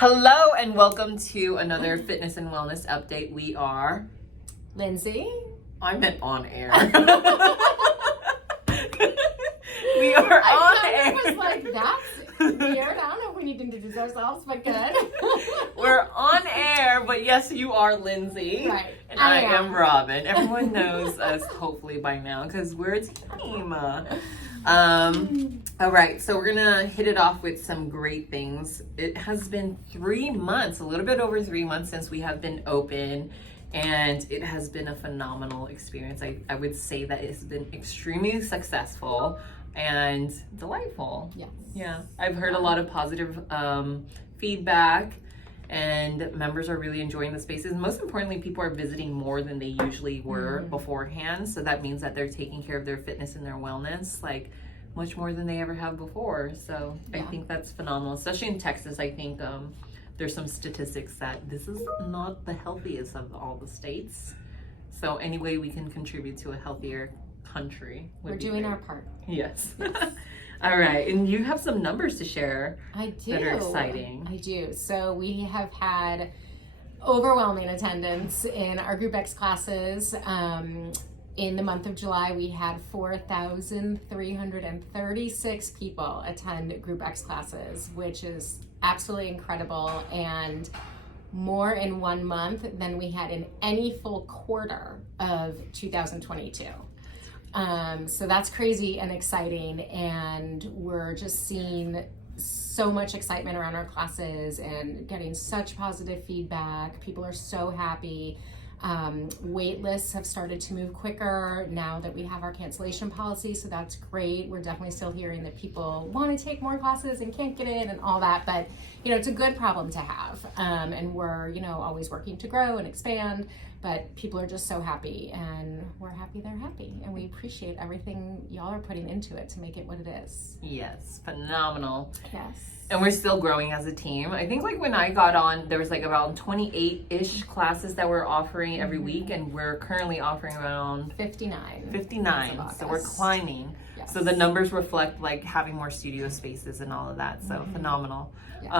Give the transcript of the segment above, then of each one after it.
Hello and welcome to another fitness and wellness update. We are Lindsay. I meant on air. We are on air. I was like, that's weird. I don't know if we need to introduce ourselves, but good. We're on air, but yes, you are Lindsay. Right. And I am Robin. Everyone knows us hopefully by now because we're a team. All right, so we're gonna hit it off with some great things. It has been 3 months, a little bit over 3 months since we have been open, and it has been a phenomenal experience. I would say that it's been extremely successful and delightful. Yes. Yeah, I've heard a lot of positive feedback, and members are really enjoying the spaces. Most importantly, people are visiting more than they usually were beforehand. So that means that they're taking care of their fitness and their wellness, like much more than they ever have before. So I think that's phenomenal, especially in Texas. I think there's some statistics that this is not the healthiest of all the states. So any way we can contribute to a healthier country, we're doing our part. Yes. All right, and you have some numbers to share. I do. That are exciting. I do. So we have had overwhelming attendance in our GroupEx classes. In the month of July, we had 4,336 people attend GroupEx classes, which is absolutely incredible, and more in 1 month than we had in any full quarter of 2022. So that's crazy and exciting, and we're just seeing so much excitement around our classes and getting such positive feedback. People are so happy. Wait lists have started to move quicker now that we have our cancellation policy, so that's great. We're definitely still hearing that people want to take more classes and can't get in and all that, but it's a good problem to have, and we're always working to grow and expand, but people are just so happy, and we're happy they're happy, and we appreciate everything y'all are putting into it to make it what it is. Yes, phenomenal. Yes. And we're still growing as a team. I think when I got on, there was around 28-ish classes that we're offering every week, and we're currently offering around 59. 59. So we're climbing. Yes. So the numbers reflect having more studio spaces and all of that. So phenomenal. Yes.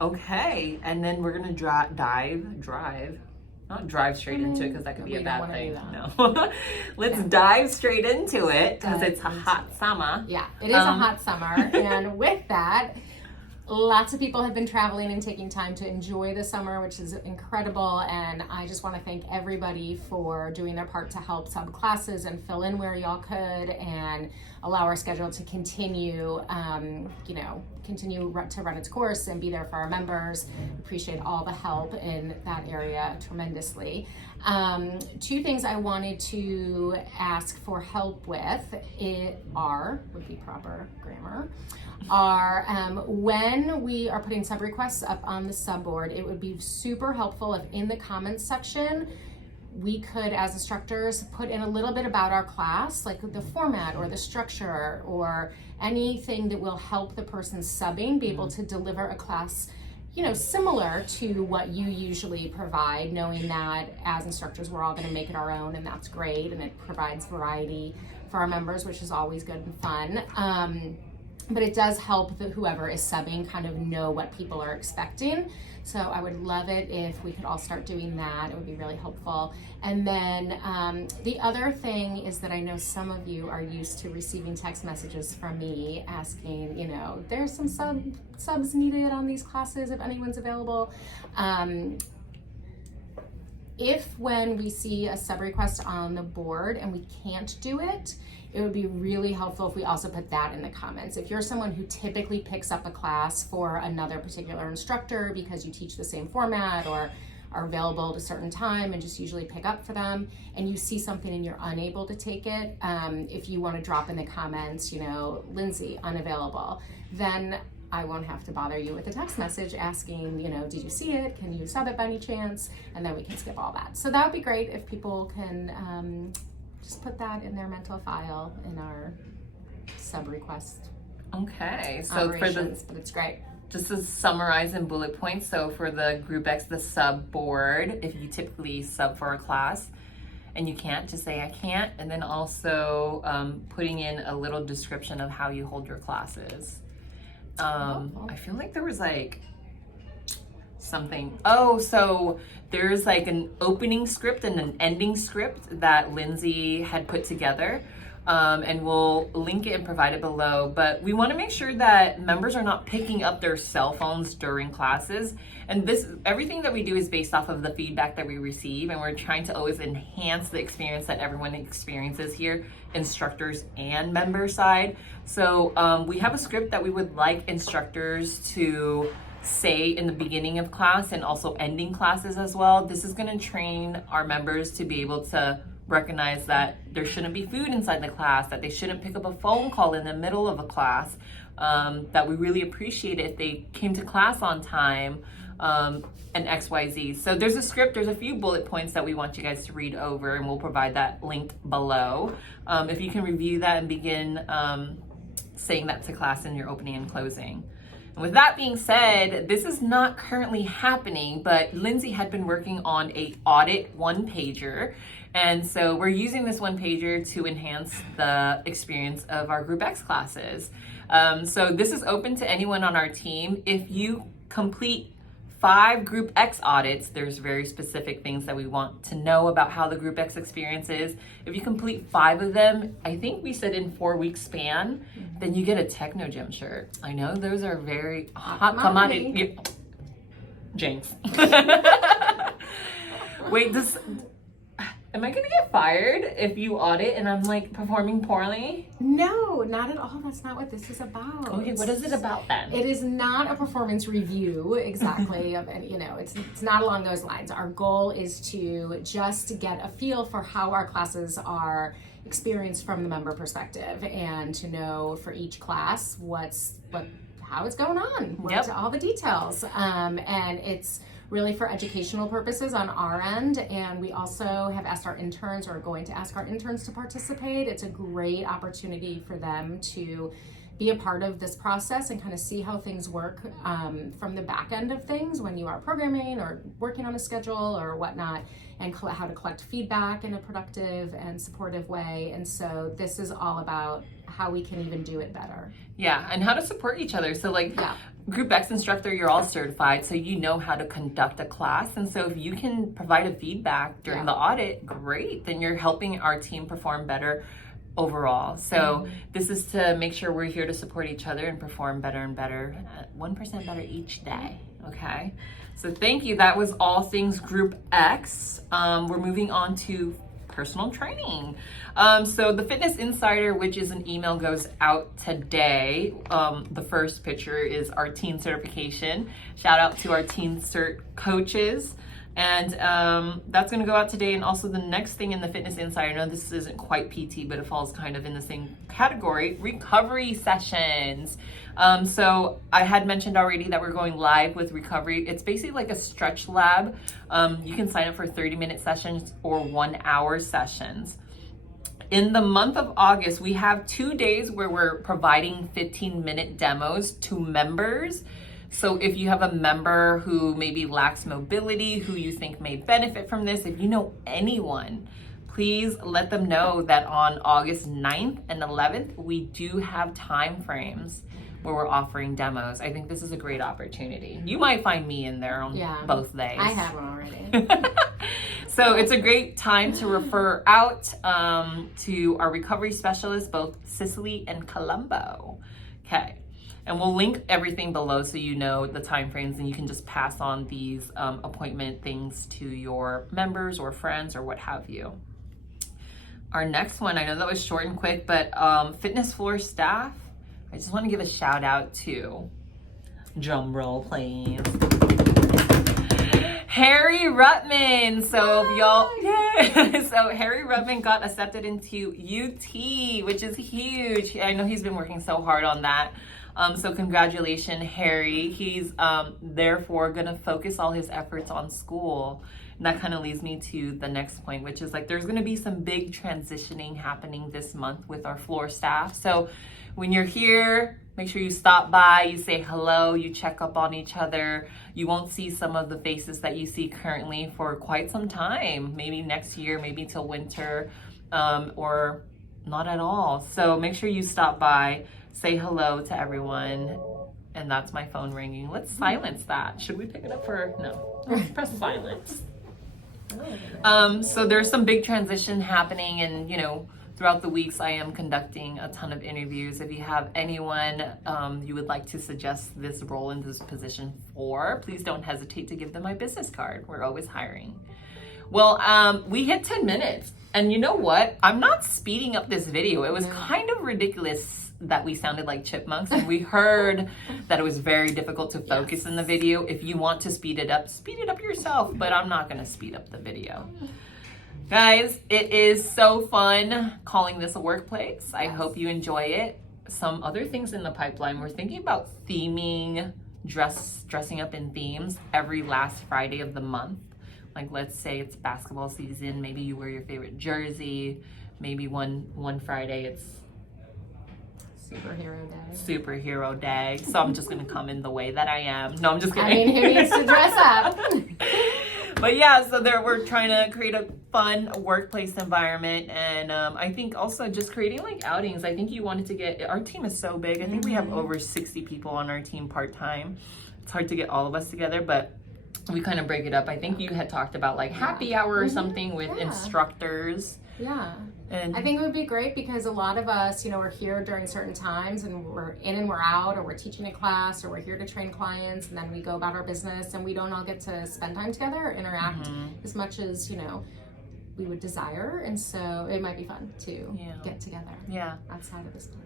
Okay, and then we're gonna not drive straight into it because that could be a bad thing. No. Let's dive straight into it because it's a hot summer. Yeah, it is a hot summer. And with that, lots of people have been traveling and taking time to enjoy the summer, which is incredible. And I just want to thank everybody for doing their part to help sub classes and fill in where y'all could and allow our schedule to continue, continue to run its course and be there for our members. Appreciate all the help in that area tremendously. 2 things I wanted to ask for help with would be proper grammar, are when we are putting sub requests up on the sub board, it would be super helpful if in the comments section we could, as instructors, put in a little bit about our class, like the format or the structure or anything that will help the person subbing be able to deliver a class similar to what you usually provide, knowing that as instructors we're all going to make it our own, and that's great, and it provides variety for our members, which is always good and fun. But it does help whoever is subbing kind of know what people are expecting. So I would love it if we could all start doing that. It would be really helpful. And then the other thing is that I know some of you are used to receiving text messages from me asking, there's some subs needed on these classes if anyone's available. If when we see a sub request on the board and we can't do it, it would be really helpful if we also put that in the comments. If you're someone who typically picks up a class for another particular instructor because you teach the same format or are available at a certain time and just usually pick up for them, and you see something and you're unable to take it, if you want to drop in the comments, Lindsay, unavailable, then I won't have to bother you with a text message asking, did you see it? Can you sub it by any chance? And then we can skip all that. So that would be great if people can just put that in their mental file in our sub request. Okay, so but it's great. Just to summarize in bullet points, so for the GroupEx, the sub board, if you typically sub for a class and you can't, just say I can't, and then also putting in a little description of how you hold your classes. I feel like there was something. Oh, so there's like an opening script and an ending script that Lindsay had put together. And we'll link it and provide it below. But we want to make sure that members are not picking up their cell phones during classes. And everything that we do is based off of the feedback that we receive, and we're trying to always enhance the experience that everyone experiences here, instructors and member side. So we have a script that we would like instructors to say in the beginning of class and also ending classes as well. This is going to train our members to be able to recognize that there shouldn't be food inside the class, that they shouldn't pick up a phone call in the middle of a class, that we really appreciate it if they came to class on time, and XYZ. So there's a script, there's a few bullet points that we want you guys to read over, and we'll provide that linked below. If you can review that and begin saying that to class in your opening and closing. And with that being said, this is not currently happening, but Lindsay had been working on a audit one-pager. And so we're using this one-pager to enhance the experience of our GroupEx classes. So this is open to anyone on our team. If you complete 5 GroupEx audits, there's very specific things that we want to know about how the GroupEx experience is. If you complete 5 of them, I think we said in 4-week span, then you get a Technogym shirt. I know those are very hot commodity. Yeah. Jinx. Wait, am I gonna get fired if you audit and I'm like performing poorly? No, not at all. That's not what this is about. Okay, what is it about then? It is not a performance review exactly. It's not along those lines. Our goal is to just get a feel for how our classes are experienced from the member perspective, and to know for each class how it's going on, all the details, and it's really for educational purposes on our end. And we also have asked our interns, or are going to ask our interns, to participate. It's a great opportunity for them to be a part of this process and kind of see how things work from the back end of things when you are programming or working on a schedule or whatnot, and how to collect feedback in a productive and supportive way. And so this is all about how we can even do it better. Yeah, and how to support each other. So GroupEx instructor, you're all certified, so you know how to conduct a class. And so if you can provide a feedback during the audit, great, then you're helping our team perform better overall. So this is to make sure we're here to support each other and perform better and better, 1% better each day, okay? So thank you. That was all things GroupEx. We're moving on to personal training. So the Fitness Insider, which is an email, goes out today. The first picture is our teen certification. Shout out to our teen cert coaches. And that's going to go out today. And also the next thing in the Fitness Insider, I know this isn't quite PT, but it falls kind of in the same category, recovery sessions. So I had mentioned already that we're going live with recovery. It's basically like a stretch lab. You can sign up for 30-minute sessions or 1-hour sessions. In the month of August, we have 2 days where we're providing 15-minute demos to members. So if you have a member who maybe lacks mobility, who you think may benefit from this, if you know anyone, please let them know that on August 9th and 11th, we do have time frames where we're offering demos. I think this is a great opportunity. You might find me in there on both days. I have one already. So it's a great time to refer out to our recovery specialists, both Sicily and Colombo. Okay. And we'll link everything below so you know the time frames, and you can just pass on these appointment things to your members or friends or what have you. Our next one, I know that was short and quick, but fitness floor staff, I just want to give a shout out to, drum roll please, Harry Ruttman. So so Harry Ruttman got accepted into UT, which is huge. I know he's been working so hard on that. So congratulations, Harry. He's therefore gonna focus all his efforts on school. And that kind of leads me to the next point, which is there's gonna be some big transitioning happening this month with our floor staff. So when you're here, make sure you stop by, you say hello, you check up on each other. You won't see some of the faces that you see currently for quite some time, maybe next year, maybe till winter, or not at all. So make sure you stop by, say hello to everyone, And that's my phone ringing. Let's silence that. Should we pick it up for, no, let's press silence. So there's some big transition happening, and throughout the weeks I am conducting a ton of interviews. If you have anyone you would like to suggest this role in this position for, please don't hesitate to give them my business card. We're always hiring. Well, we hit 10 minutes, and you know what? I'm not speeding up this video. It was kind of ridiculous that we sounded like chipmunks, and we heard that it was very difficult to focus in the video. If you want to speed it up yourself, but I'm not going to speed up the video. Guys, it is so fun calling this a workplace. I hope you enjoy it. Some other things in the pipeline. We're thinking about theming, dressing up in themes every last Friday of the month. Like, let's say it's basketball season. Maybe you wear your favorite jersey. Maybe one Friday it's Superhero Day. So I'm just gonna come in the way that I am. No, I'm just kidding. I mean, who needs to dress up? But yeah, so we're trying to create a fun workplace environment, and I think also just creating like outings. I think you wanted to get, our team is so big. I think we have over 60 people on our team part-time. It's hard to get all of us together, but we kind of break it up. I think you had talked about like happy hour or something with instructors. Yeah. And I think it would be great because a lot of us, we're here during certain times and we're in and we're out, or we're teaching a class, or we're here to train clients, and then we go about our business, and we don't all get to spend time together or interact as much as, we would desire. And so it might be fun to get together outside of this place.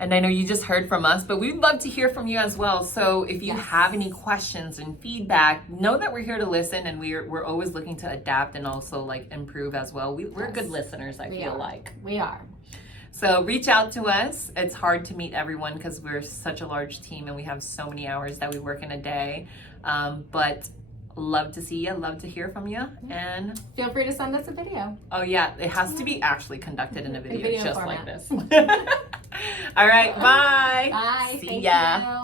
And I know you just heard from us, but we'd love to hear from you as well. So if you have any questions and feedback, know that we're here to listen, and we're always looking to adapt and also like improve as well. We're good listeners, I feel like. We are. So reach out to us. It's hard to meet everyone because we're such a large team and we have so many hours that we work in a day. But love to see you, love to hear from you, and feel free to send us a video. Oh yeah, it has to be actually conducted in a video just format. like this. All right, bye. Bye. See Thank ya. you.